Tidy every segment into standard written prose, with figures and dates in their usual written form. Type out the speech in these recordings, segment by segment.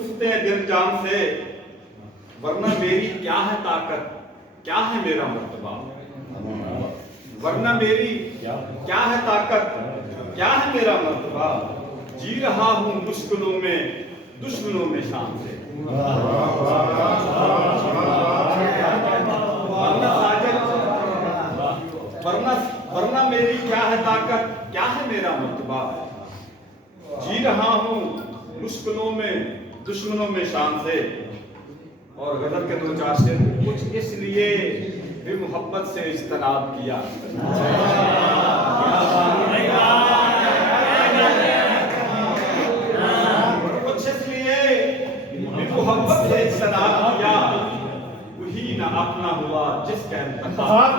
پوچھتے ہیں دل جان سے، ورنہ میری کیا ہے طاقت، کیا ہے میرا مرتبہ، ورنہ میری کیا ہے طاقت، کیا ہے میرا مرتبہ، جی رہا ہوں مشکلوں میں دشمنوں میں شان سے۔ ورنہ میری کیا ہے طاقت، کیا ہے میرا مرتبہ، جی رہا ہوں مشکلوں میں دشمنوں میں شان سے۔ اور غزل کے دو چار شعر، کچھ اس لیے بھی محبت سے اجتناب کیا، کچھ اس لیے بھی محبت سے اجتناب کیا، وہی نہ اپنا ہوا جس کا انتخاب،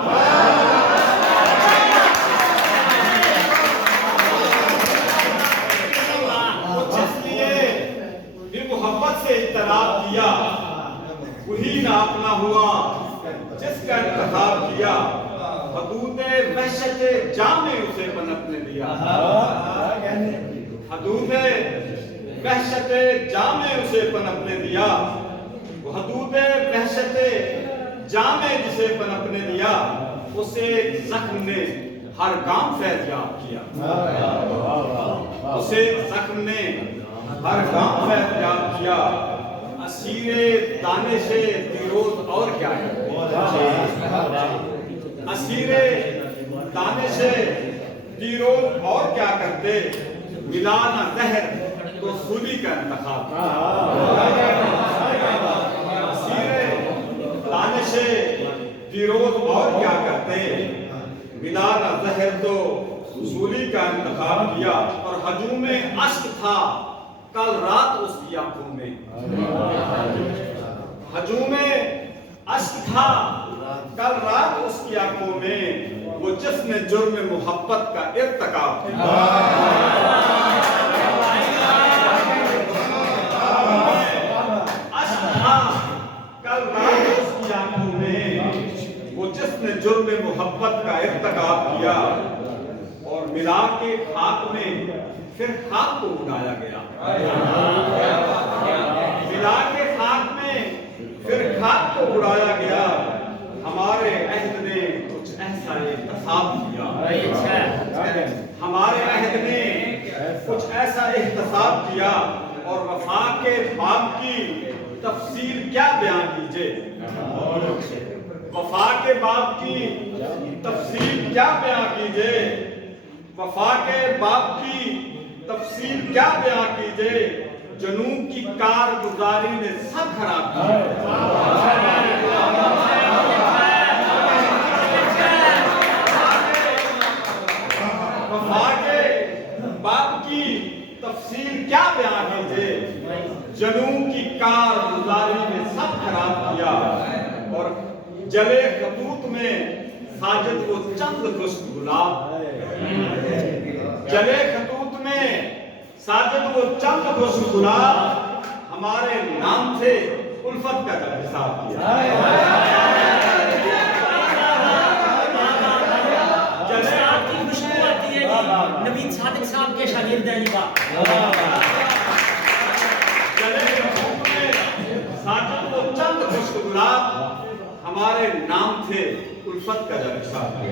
کچھ اس لیے بھی محبت سے اجتناب کیا، وہی نہ اپنا ہوا جس کا انتخاب کیا، حدود وحشت جاں میں اسے پنپنے دیا، حدود وحشت جاں میں اسے پنپنے دیا، حدود وحشت جاں میں جسے پنپنے دیا، اسے زخم نے ہر گام فیضیاب کیا، اسے زخم نے ہر گام فیضیاب کیا، اسیر دانش دیروز اور کیا کرتے، اسیر دانش دیروز اور کیا کرتے، ملا نہ زہر تو سولی کا انتخاب، اسیر دانش دیروز اور کیا کرتے، ملا نہ زہر تو سولی کا انتخاب کیا، اور ہجوم اشک تھا کل رات اس کی آنکھوں میں، ہجوم اشک تھا کل رات اس کی آنکھوں میں، وہ جس نے جرم محبت کا ارتکاب کیا، اشک تھا کل رات اس کی آنکھوں میں، وہ جس نے جرم محبت کا ارتکاب کیا، اور ملا کے خاک میں پھر خاک کو اڑایا گیا، ملا کے خاک میں پھر خاک کو اڑایا گیا، ہمارے عہد نے کچھ ایسا احتساب کیا، ہمارے عہد نے کچھ ایسا احتساب کیا، اور وفا کے باب کی تفصیل کیا بیان کیجئے، وفا کے باب کی تفصیل کیا بیان کیجئے، وفا کے باب کی تفصیل کیا بیان کیجئے، جنون کی کارگزاری نے سب خراب کیا، وفا کے باب کی تفصیل کیا بیان کیجئے، جنون کی کارگزاری نے سب خراب کیا، اور جلے خطوط میں ساجد کو چند خشک گلاب، جلے خطوط میں ساجد وہ چند خشک گلاب، ہمارے نام سے الفت کا جب حساب کیا، جلے آپ کی خوشبو آتی ہے نوید صادق صاحب کے شاگرد ہیں کا، جلے خطوط میں ساجد وہ چند خشک گلاب، ہمارے نام سے الفت کا جب حساب کیا،